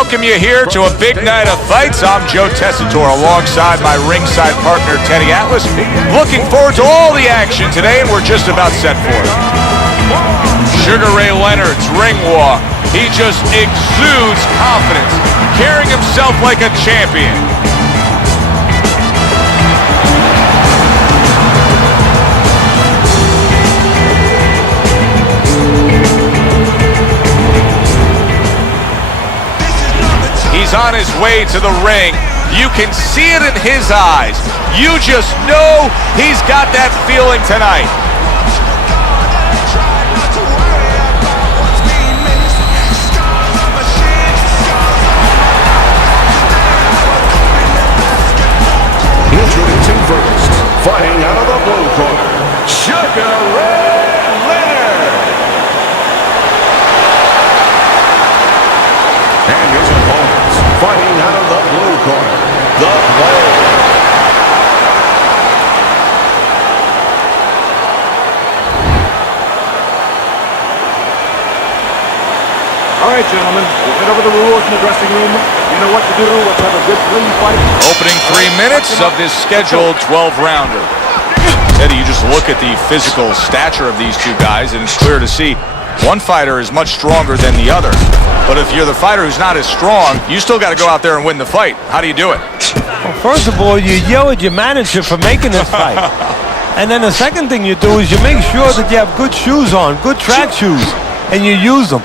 welcome you here to a big night of fights. I'm Joe Tessitore alongside my ringside partner, Teddy Atlas. Looking forward to all the action today, and we're just about set for it. Sugar Ray Leonard's ring walk. He just exudes confidence, carrying himself like a champion. He's on his way to the ring. You can see it in his eyes. You just know he's got that feeling tonight. Introducing first, fighting out of the blue corner, Sugar Ray Leonard. And his opponents, fighting out of the blue corner, the Blade. All right, gentlemen, we've been over the rules in the dressing room. You know what to do. Let's have a good, clean fight. Opening 3 minutes of this scheduled 12-rounder. Eddie, you just look at the physical stature of these two guys, and it's clear to see one fighter is much stronger than the other. But if you're the fighter who's not as strong, you still got to go out there and win the fight. How do you do it? Well, first of all, you yell at your manager for making this fight. And then the second thing you do is you make sure that you have good shoes on, good track shoes, and you use them.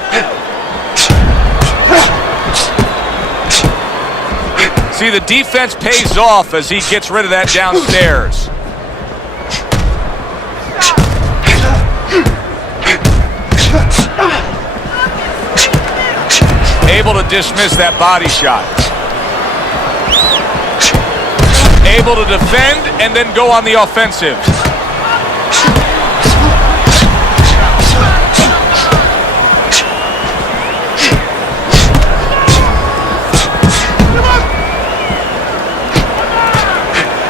See, the defense pays off as he gets rid of that downstairs. Able to dismiss that body shot. Able to defend and then go on the offensive.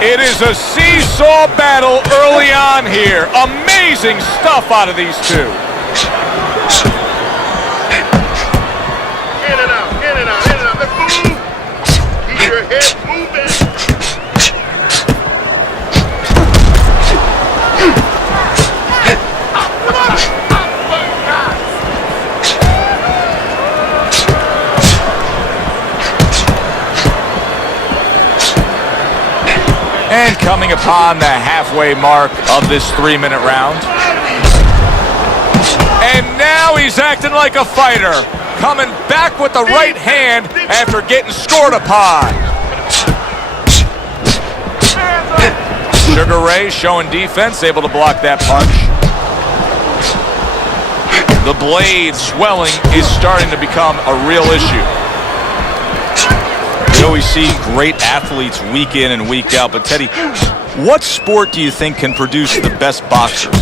It is a seesaw battle early on here. Amazing stuff out of these two. In and out, in and out, in and out. Let's move. Keep your head moving. And coming upon the halfway mark of this 3-minute round. And now he's acting like a fighter. Coming back with the right hand after getting scored upon. Sugar Ray showing defense, able to block that punch. The blade swelling is starting to become a real issue. We always see great athletes week in and week out, but Teddy, what sport do you think can produce the best boxers?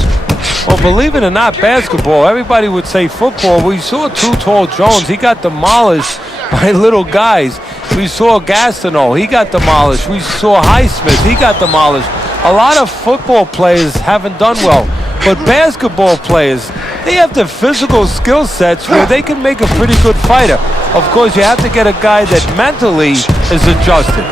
Well, believe it or not, basketball. Everybody would say football. We saw Too Tall Jones. He got demolished by little guys. We saw Gastineau. He got demolished. We saw Highsmith. He got demolished. A lot of football players haven't done well. But basketball players, they have the physical skill sets where they can make a pretty good fighter. Of course, you have to get a guy that mentally is adjusted.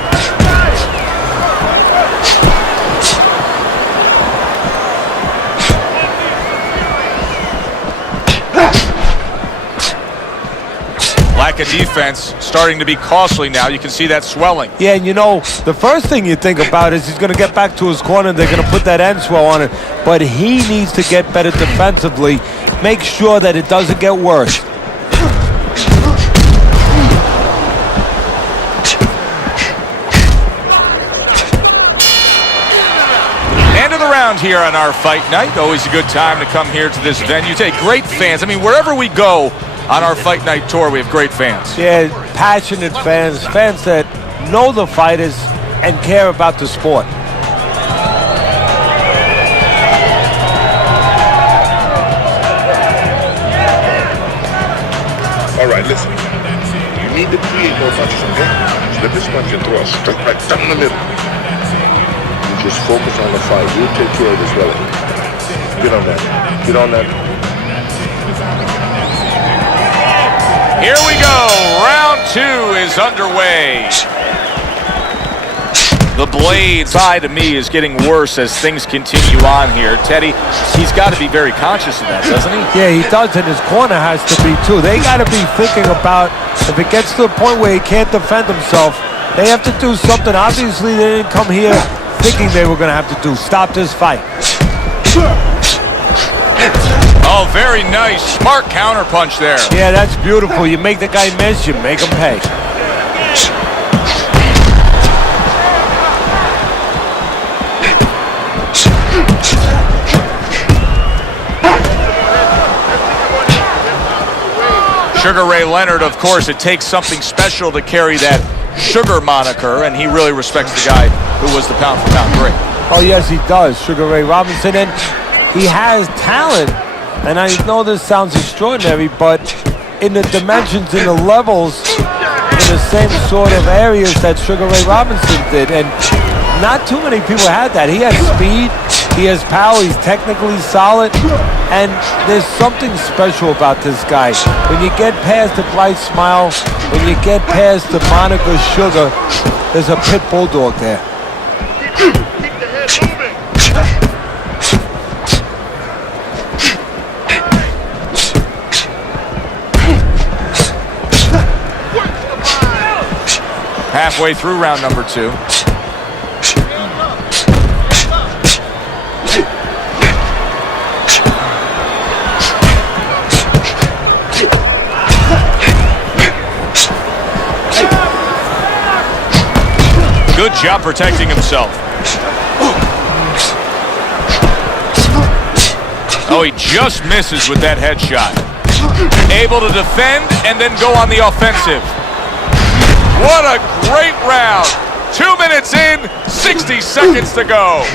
Lack of defense starting to be costly now. You can see that swelling. Yeah, and you know, the first thing you think about is he's going to get back to his corner. They're going to put that end swell on it. But he needs to get better defensively. Make sure that it doesn't get worse. End of the round here on our fight night. Always a good time to come here to this venue. Take great fans. I mean, wherever we go on our fight night tour, we have great fans. Yeah, passionate fans, fans that know the fighters and care about the sport. All right, listen. You need to create more punches, okay? Let this punch and thrust. Right down the middle. You just focus on the fight. You'll take care of this relative. Get on that. Get on that. Here we go, round two is underway. The blade side of me is getting worse as things continue on here. Teddy, he's got to be very conscious of that, doesn't he? Yeah, he does, and his corner has to be too. They got to be thinking about if it gets to the point where he can't defend himself, they have to do something. Obviously, they didn't come here thinking they were going to have to stop this fight. Oh, very nice. Smart counterpunch there. Yeah, that's beautiful. You make the guy miss, you make him pay. Sugar Ray Leonard, of course, it takes something special to carry that Sugar moniker, and he really respects the guy who was the pound-for-pound great. Oh, yes, he does, Sugar Ray Robinson, and he has talent. And I know this sounds extraordinary, but in the dimensions, in the levels, in the same sort of areas that Sugar Ray Robinson did, and not too many people had that. He has speed, he has power, he's technically solid, and there's something special about this guy. When you get past the bright smile, when you get past the moniker Sugar, there's a pit bulldog there. Halfway through round number 2. Good job protecting himself. Oh, he just misses with that headshot. Able to defend and then go on the offensive. What a great round. 2 minutes in, 60 seconds to go.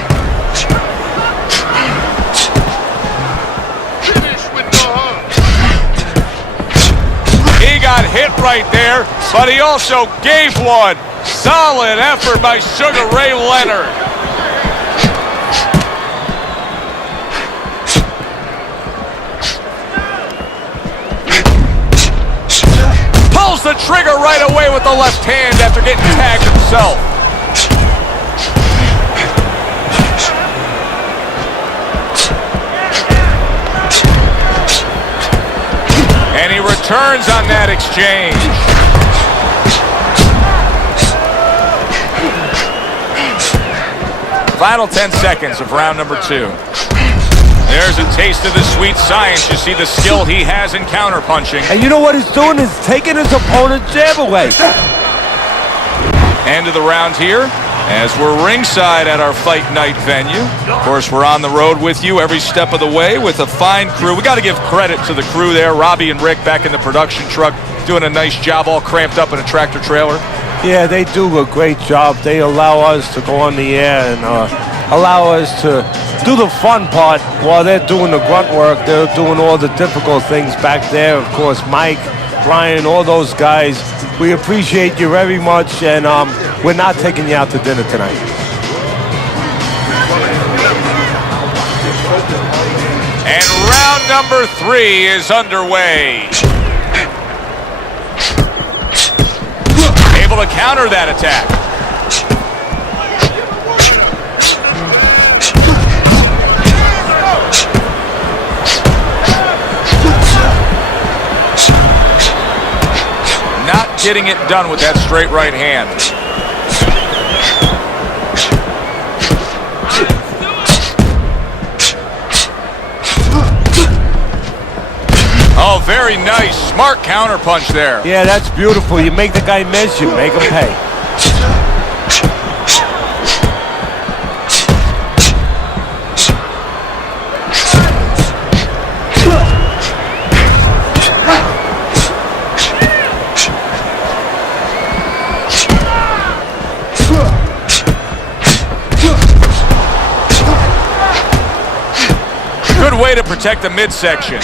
He got hit right there, but he also gave one. Solid effort by Sugar Ray Leonard. Pulls the trigger right away with the left hand after getting tagged himself. And he returns on that exchange. Final 10 seconds of round number 2. There's a taste of the sweet science. You see the skill he has in counterpunching. And you know what he's doing is taking his opponent's jab away. End of the round here as we're ringside at our fight night venue. Of course, we're on the road with you every step of the way with a fine crew. We got to give credit to the crew there. Robbie and Rick back in the production truck doing a nice job, all cramped up in a tractor trailer. Yeah, they do a great job. They allow us to go on the air and allow us to do the fun part while they're doing the grunt work. They're doing all the difficult things back there. Of course, Mike, Brian, all those guys. We appreciate you very much, and we're not taking you out to dinner tonight. And round number 3 is underway. Able to counter that attack. Not getting it done with that straight right hand. Oh, very nice. Smart counterpunch there. Yeah, that's beautiful. You make the guy miss, you make him pay. Good way to protect the midsection.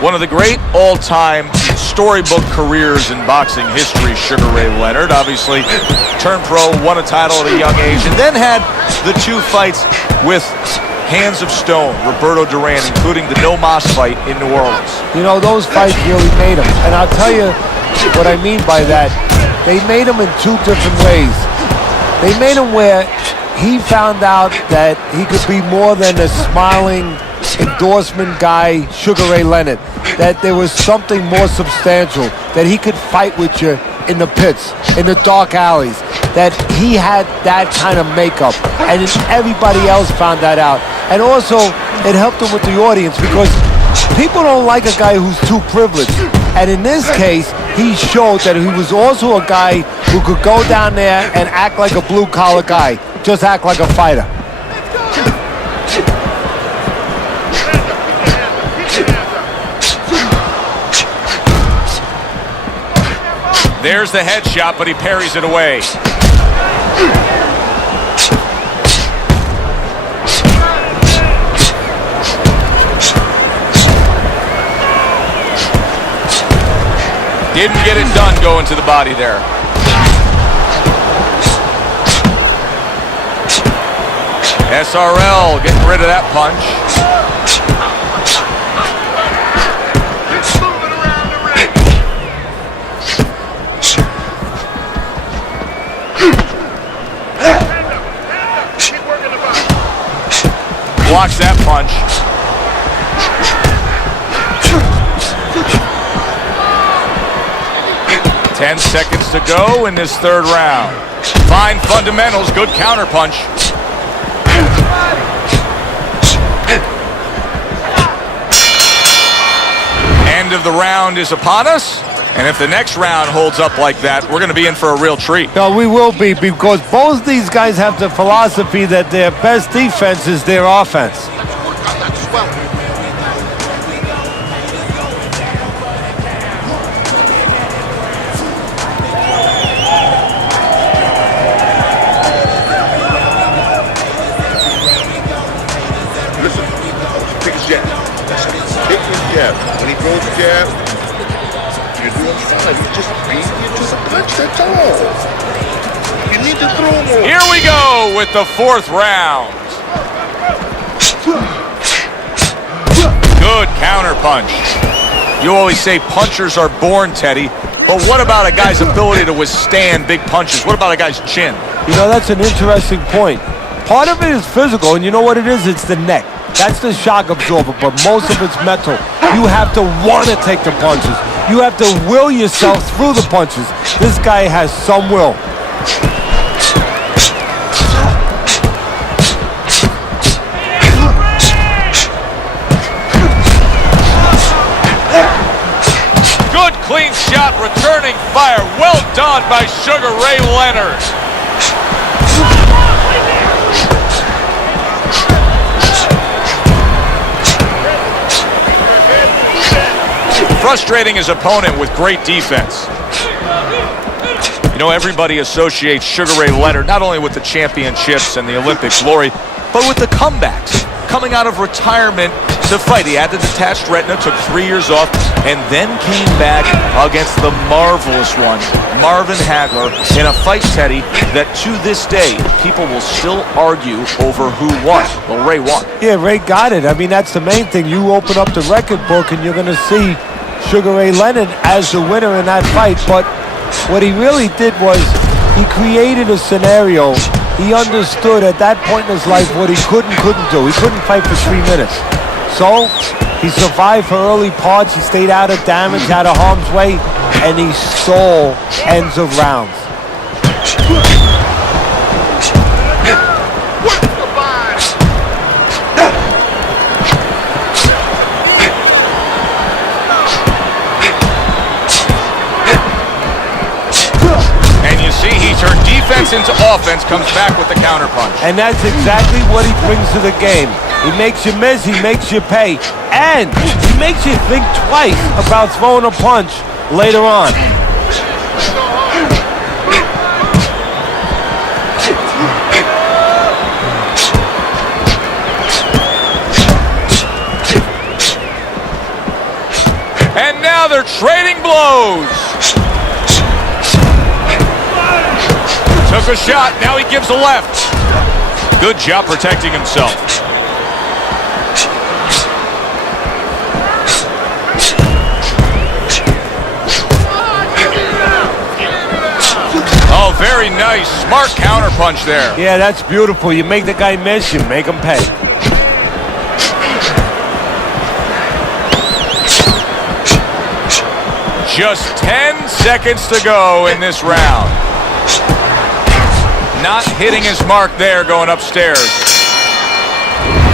One of the great all-time storybook careers in boxing history, Sugar Ray Leonard. Obviously, turned pro, won a title at a young age, and then had the 2 fights with Hands of Stone, Roberto Duran, including the No Mas fight in New Orleans. You know, those fights really made him. And I'll tell you, What I mean by that, they made him in two different ways. They made him where he found out that he could be more than a smiling endorsement guy, Sugar Ray Leonard, that there was something more substantial, that he could fight with you in the pits, in the dark alleys, that he had that kind of makeup, and everybody else found that out. And also, it helped him with the audience because people don't like a guy who's too privileged. And in this case, he showed that he was also a guy who could go down there and act like a blue-collar guy, just act like a fighter. There's the headshot, but he parries it away. Didn't get it done going to the body there. SRL getting rid of that punch. Blocks that punch. Ten seconds to go in this third round. Fine fundamentals, good counter punch. End of the round is upon us. And if the next round holds up like that, we're going to be in for a real treat. No, we will be, because both these guys have the philosophy that their best defense is their offense. Listen, take his jab. Take his jab. When he throws the jab, you're doing fine. You're just beating you to the punch. That's all. You need to throw more. Here we go with the fourth round. Good counter punch. You always say punchers are born, Teddy. But what about a guy's ability to withstand big punches? What about a guy's chin? You know, that's an interesting point. Part of it is physical, and you know what it is? It's the neck. That's the shock absorber, but most of it's mental. You have to want to take the punches. You have to will yourself through the punches. This guy has some will. Good clean shot, returning fire. Well done by Sugar Ray Leonard. Frustrating his opponent with great defense. You know, everybody associates Sugar Ray Leonard not only with the championships and the Olympic glory, but with the comebacks. Coming out of retirement to fight. He had the detached retina, took 3 years off, and then came back against the marvelous one, Marvin Hagler, in a fight, Teddy, that to this day, people will still argue over who won. Well, Ray won. Yeah, Ray got it. I mean, that's the main thing. You open up the record book and you're going to see Sugar Ray Leonard as the winner in that fight. But what he really did was he created a scenario. He understood at that point in his life what he couldn't do. He couldn't fight for 3 minutes. So he survived for early parts. He stayed out of damage, out of harm's way, and he stole ends of rounds. Turned defense into offense, comes back with the counterpunch. And that's exactly what he brings to the game. He makes you miss, he makes you pay, and he makes you think twice about throwing a punch later on. And now they're trading blows. Took a shot, now he gives a left. Good job protecting himself. Very nice, smart counterpunch there. Yeah, that's beautiful. You make the guy miss, you make him pay. Just 10 seconds to go in this round. Not hitting his mark there, going upstairs.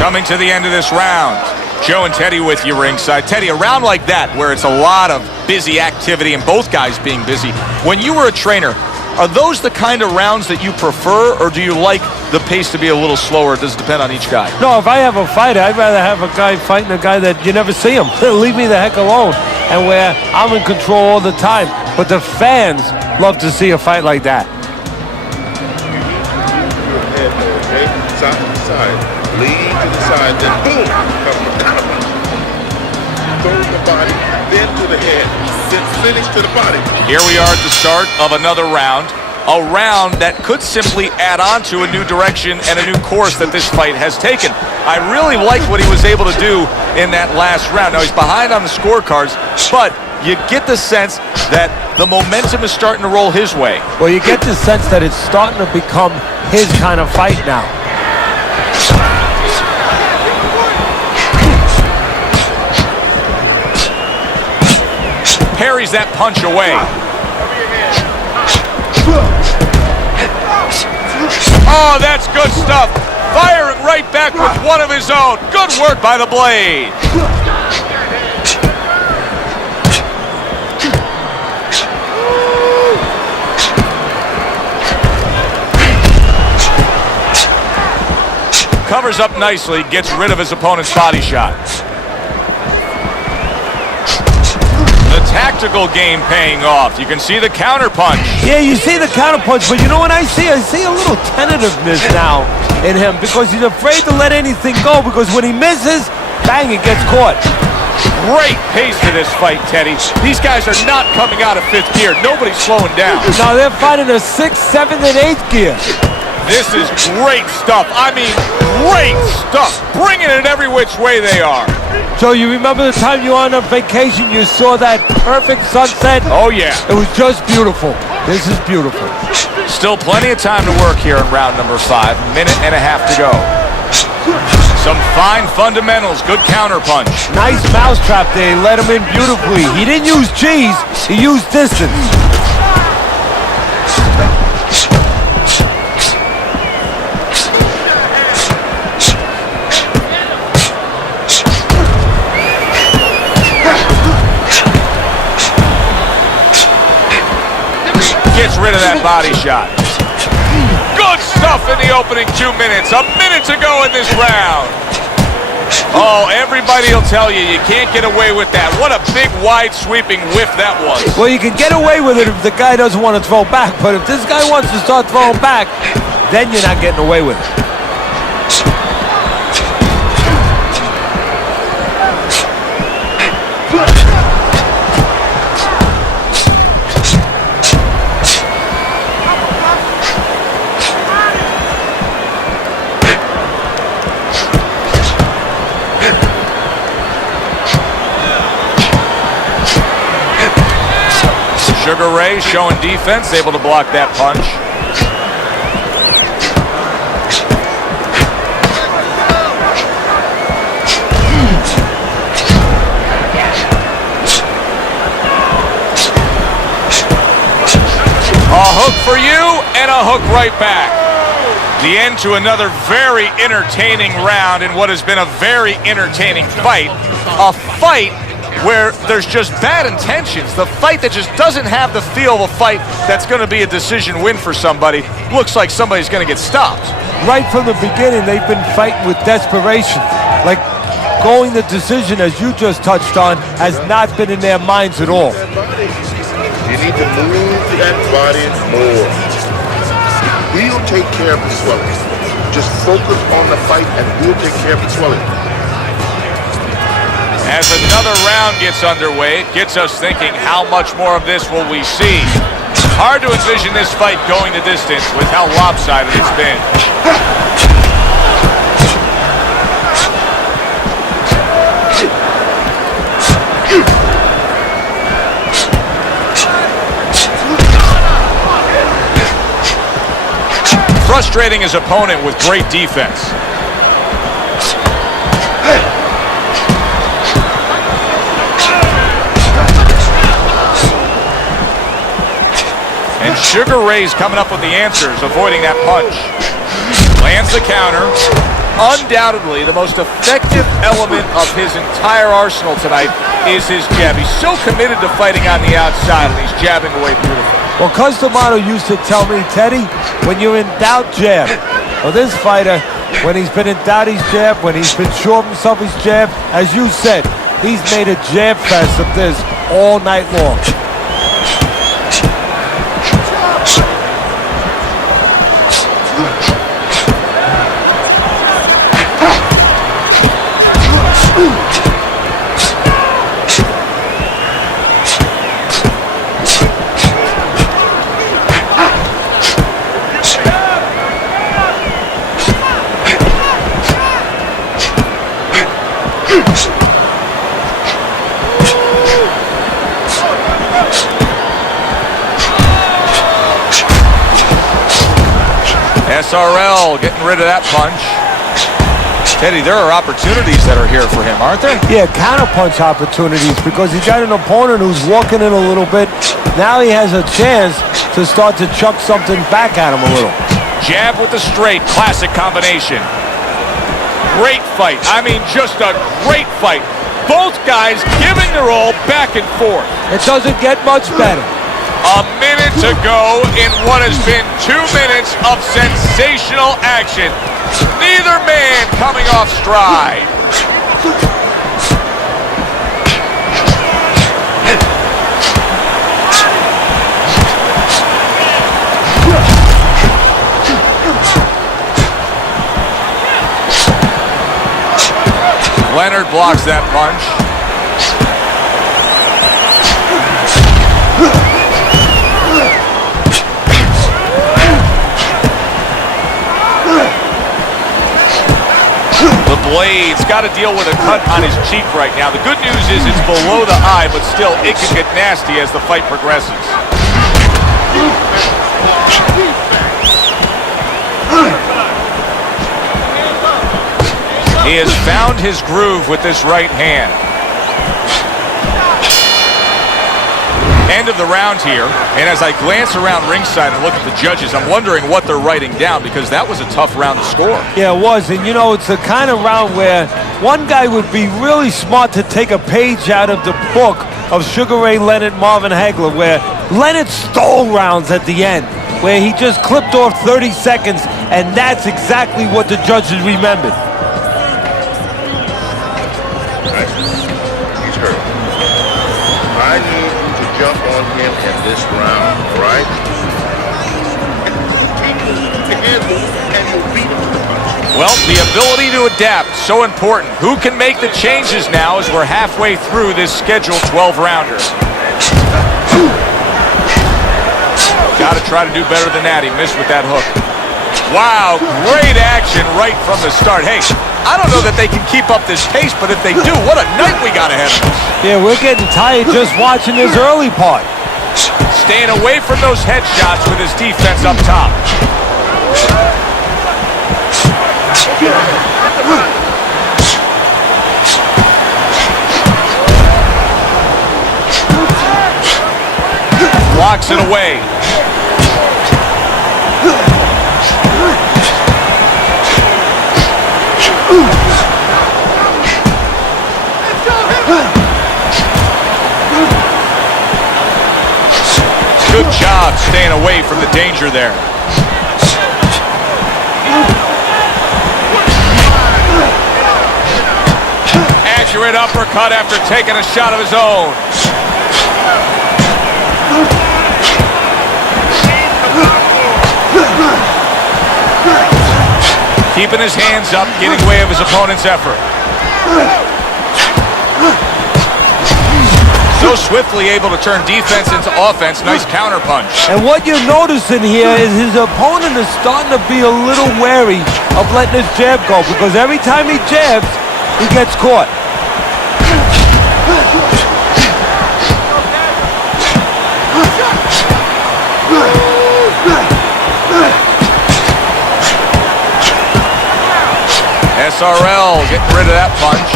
Coming to the end of this round. Joe and Teddy with you ringside. Teddy, a round like that where it's a lot of busy activity and both guys being busy. When you were a trainer, are those the kind of rounds that you prefer, or do you like the pace to be a little slower? Does it depend on each guy? No, if I have a fighter, I'd rather have a guy fighting a guy that you never see him. Leave me the heck alone. And where I'm in control all the time. But the fans love to see a fight like that. Okay, side to side, lean to the side, then boom, throw the body, then to the head, then finish to the body. Here we are at the start of another round. A round that could simply add on to a new direction and a new course that this fight has taken. I really liked what he was able to do in that last round. Now, he's behind on the scorecards, but you get the sense that the momentum is starting to roll his way. Well, you get the sense that it's starting to become his kind of fight now. Parries that punch away. Oh, that's good stuff. Firing right back with one of his own. Good work by the Blade. Covers up nicely, gets rid of his opponent's body shot. The tactical game paying off. You can see the counter punch. Yeah, you see the counter punch, but you know what I see? I see a little tentativeness now in him because he's afraid to let anything go because when he misses, bang, it gets caught. Great pace to this fight, Teddy. These guys are not coming out of fifth gear. Nobody's slowing down. Now they're fighting a 6th, 7th, and 8th gear. This is great stuff. I mean, great stuff. Bringing it every which way they are. So you remember the time you were on a vacation, you saw that perfect sunset? Oh, yeah. It was just beautiful. This is beautiful. Still plenty of time to work here in round number 5. Minute and a half to go. Some fine fundamentals. Good counter punch. Nice mousetrap there. He let him in beautifully. He didn't use cheese. He used distance. Gets rid of that body shot. Good stuff in the opening 2 minutes. A minute to go in this round. Oh, everybody will tell you, you can't get away with that. What a big, wide, sweeping whiff that was. Well, you can get away with it if the guy doesn't want to throw back, but if this guy wants to start throwing back, then you're not getting away with it. Sugar Ray showing defense, able to block that punch. A hook for you and a hook right back. The end to another very entertaining round in what has been a very entertaining fight. A fight where there's just bad intentions. The fight that just doesn't have the feel of a fight that's going to be a decision win for somebody. Looks like somebody's going to get stopped. Right from the beginning, they've been fighting with desperation. Like going the decision, as you just touched on, has not been in their minds at all. You need to move that body more. We'll take care of the swelling. Just focus on the fight and we'll take care of the swelling. As another round gets underway, it gets us thinking, how much more of this will we see? Hard to envision this fight going the distance with how lopsided it's been. frustrating his opponent with great defense. And Sugar Ray's coming up with the answers, avoiding that punch. Lands the counter. Undoubtedly, the most effective element of his entire arsenal tonight is his jab. He's so committed to fighting on the outside, and he's jabbing away beautifully. Well, Customato used to tell me, Teddy, when you're in doubt, jab. Well, this fighter, when he's been in doubt, he's jab. When he's been sure of himself, he's jab. As you said, he's made a jab fest of this all night long. SRL getting rid of that punch. Teddy, there are opportunities that are here for him, aren't there? Yeah, counterpunch opportunities, because he's got an opponent who's walking in a little bit. Now he has a chance to start to chuck something back at him a little. Jab with the straight, classic combination. Great fight. I mean, just a great fight. Both guys giving their all back and forth. It doesn't get much better. A minute to go in what has been 2 minutes of sensational action. Neither man coming off stride. Leonard blocks that punch. The blade's got to deal with a cut on his cheek right now. The good news is it's below the eye, but still it can get nasty as the fight progresses. He has found his groove with this right hand. End of the round here, and as I glance around ringside and look at the judges, I'm wondering what they're writing down, because that was a tough round to score. Yeah, it was, and you know, it's the kind of round where one guy would be really smart to take a page out of the book of Sugar Ray Leonard, Marvin Hagler, where Leonard stole rounds at the end, where he just clipped off 30 seconds, and that's exactly what the judges remembered. He's hurt. I need you to jump on him in this round, all right? And you'll beat him to the punch. Well, the ability to adapt, so important. Who can make the changes now as we're halfway through this scheduled 12-rounder? Got to try to do better than that. He missed with that hook. Wow, great action right from the start. Hey, I don't know that they can keep up this pace, but if they do, what a night we got ahead of us. Yeah, we're getting tired just watching this early part. Staying away from those headshots with his defense up top. Blocks it away. Good job staying away from the danger there. Accurate uppercut after taking a shot of his own. Keeping his hands up, getting away of his opponent's effort. So swiftly able to turn defense into offense. Nice counter punch. And what you're noticing here is his opponent is starting to be a little wary of letting his jab go, because every time he jabs, he gets caught. SRL getting rid of that punch.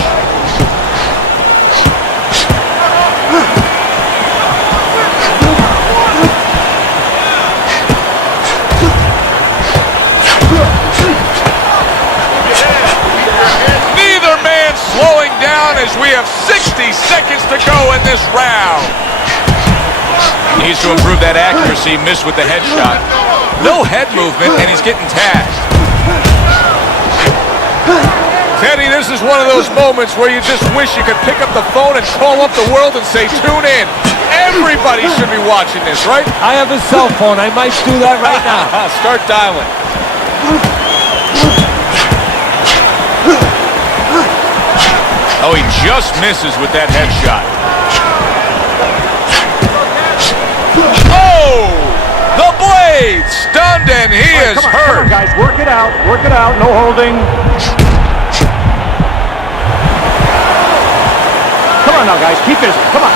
Neither man slowing down as we have 60 seconds to go in this round. Needs to improve that accuracy. Missed with the headshot. No head movement, and he's getting tagged. Teddy, this is one of those moments where you just wish you could pick up the phone and call up the world and say, tune in. Everybody should be watching this, right? I have a cell phone. I might do that right now. Start dialing. Oh, he just misses with that headshot. Oh! The blade stunned and he is hurt. Come on, guys, work it out, no holding. Come on now, guys, keep busy, come on.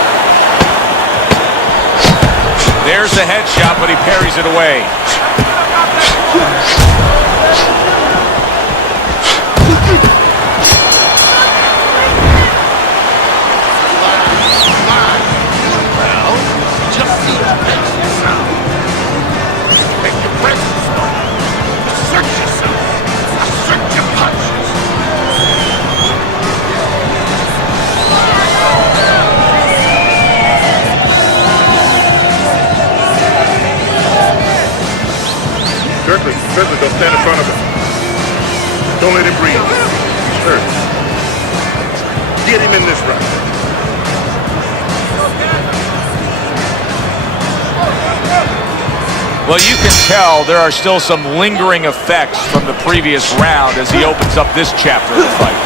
There's the headshot, but he parries it away. Barkley, don't stand in front of him. Don't let him breathe. He's hurt. Get him in this round. Well, you can tell there are still some lingering effects from the previous round as he opens up this chapter of the fight.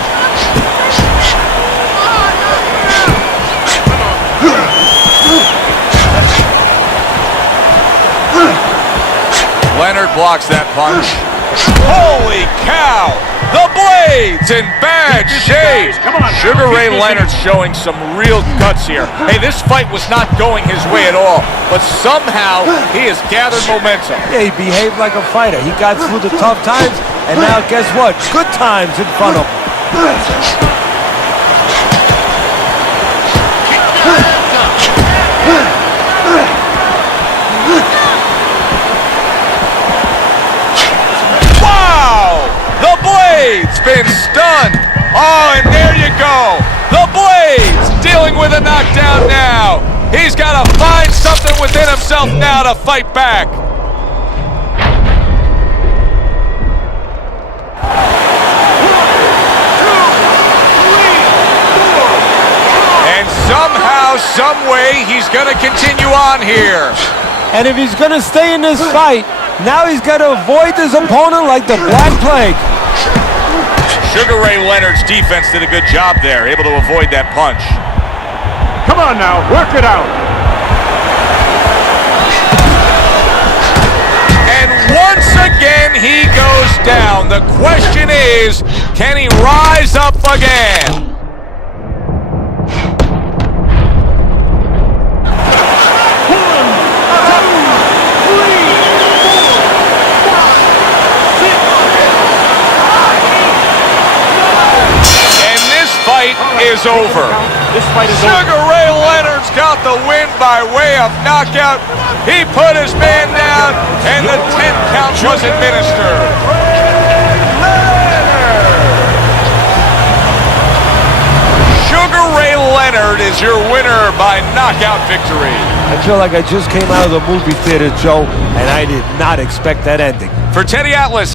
Leonard blocks that punch. Holy cow! The blade's in bad shape. Sugar Ray Leonard's showing some real guts here. Hey, this fight was not going his way at all, but somehow he has gathered momentum. Yeah, he behaved like a fighter. He got through the tough times, and now guess what? Good times in front of him. Blade's been stunned. Oh, and there you go. The Blade's dealing with a knockdown now. He's got to find something within himself now to fight back. And somehow, some way, he's going to continue on here. And if he's going to stay in this fight, now he's got to avoid his opponent like the Black Plague. Sugar Ray Leonard's defense did a good job there, able to avoid that punch. Come on now, work it out. And once again, he goes down. The question is, can he rise up again? Is over. This fight is Sugar Ray Leonard's got the win by way of knockout. He put his man down, and the 10 count was administered. Sugar Ray Leonard is your winner by knockout victory. I feel like I just came out of the movie theater, Joe, and I did not expect that ending. For Teddy Atlas.